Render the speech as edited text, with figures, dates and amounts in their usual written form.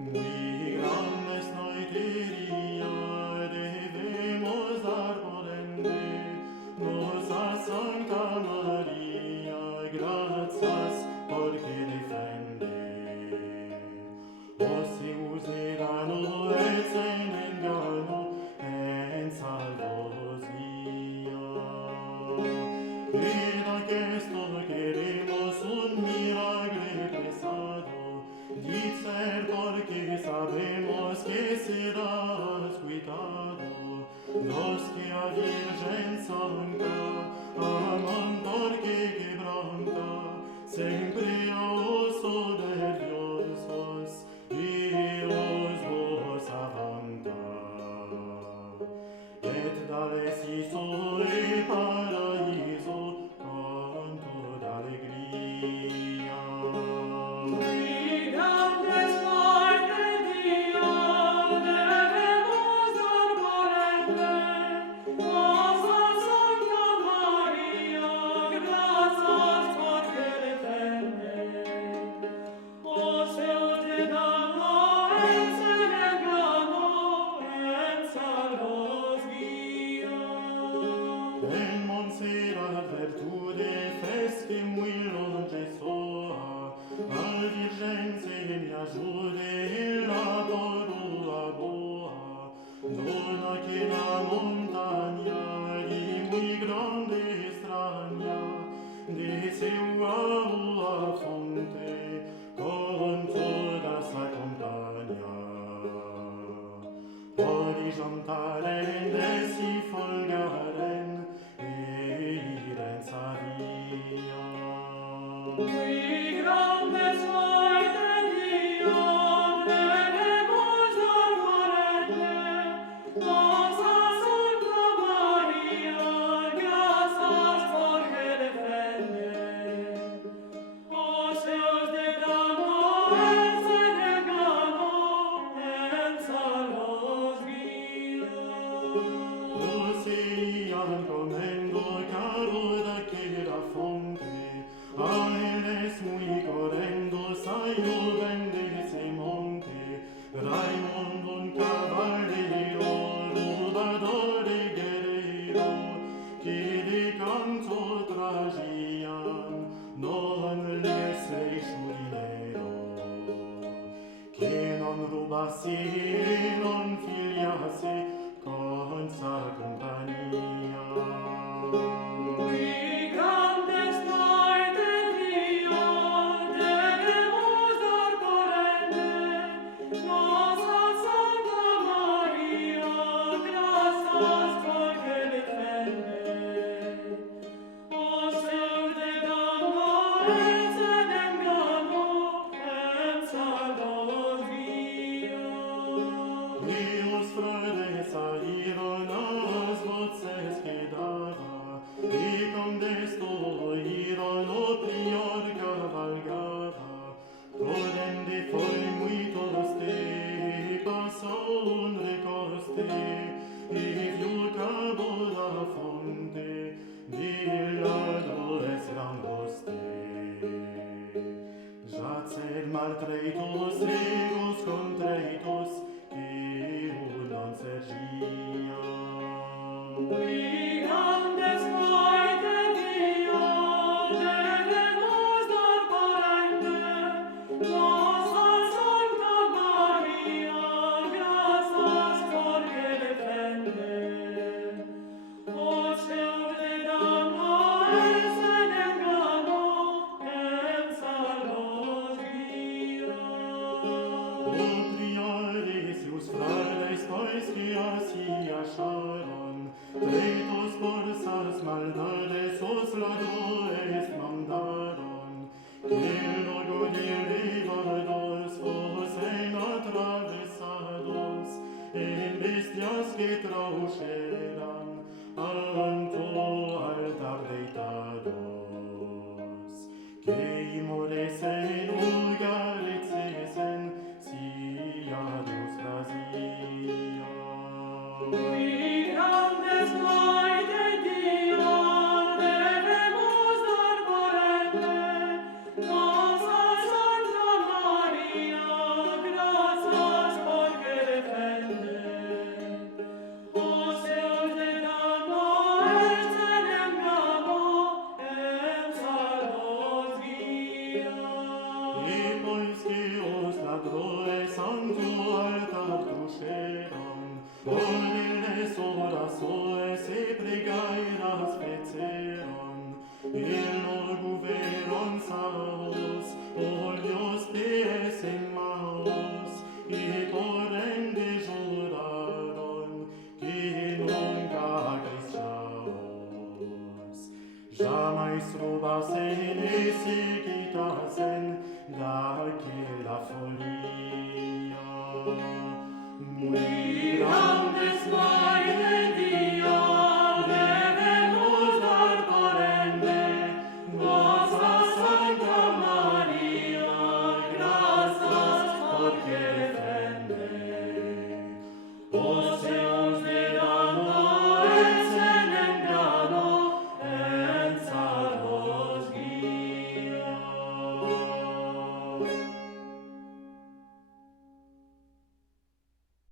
Muy grandes noitería debemos dar por ende, nos a Santa María, gracias porque defende. O si userano et en engano, en salvos via. Ed aquesto queremos un milagre pesado, dicer porque sabemos que serás cuidado, los que a Virgen Santa aman porque quebranta, siempre a oso de Diosos y os vos avanta. Et dales iso e paraiso con toda alegría. En Montserrat virtude festi muy longe soa, al Virgen se mi ajude e la porula boa, dona que la montaña di muy grande extraña, deseu a fonte con toda sa compañía. Horizontalen desi folgaren irenza via. Qui grandes noite Dio, debemos dar parente, nos a Santa María, gracias porque defende. O seus de dano, en se negano, en salvos via. Ocean comendo caro da que la fonte, a él es muy correndo, sayo vende ese monte, Raimundo un caballero, rubador y guerrero, que de canto tragian, non liese dinero, che non rubasse e non filiasse con sa compagnia. Qui grandes noite Dio, debemos dar parente, nos a Santa María, gracias porque defende. O seus de dano, en se engano, en salvos via. Dios frades saíron as voces que dava, y con desto oíron o prior cavalgava, corrende foi muito toste, passou un recoste, y viu cabo da fonte, di ladro es langoste. Jacer maltreitos, regos contreitos, que non sergia. Qui grandes noite Dio, debemos dar parente, nos a Santa María, gracias porque defende. O seus de dano, en se engano, en salvos via. O priores e os frades pois que así acharon, treitos por sas maldades os ladroes mandaron, que logo derivados fossem atravessados en bestias que trauxeran anto alta il logu veron saos, olios pies in maos, et orende juraron, qui nunca Christiaos. Jamais rubasen et sigitasen, da che la folia. Qui grandes maide Dio, debemos dar parende, Nostra Santa Maria, gracias porque defende. Oceos de dano, et en engano, en salvos guía.